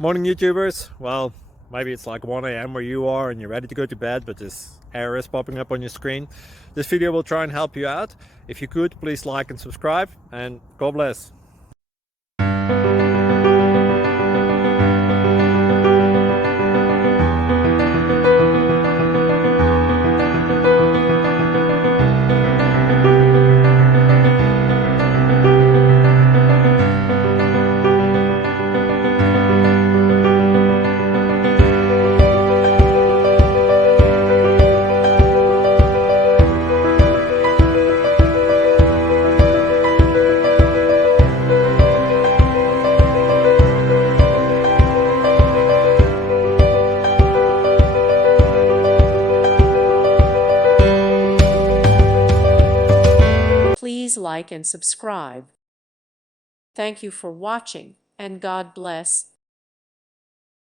Morning YouTubers. Well, maybe it's like 1 a.m. where you are and you're ready to go to bed, but this error is popping up on your screen. This video will try and help you out. If you could, please like and subscribe, and God bless. Please like and subscribe. Thank you for watching, and God bless.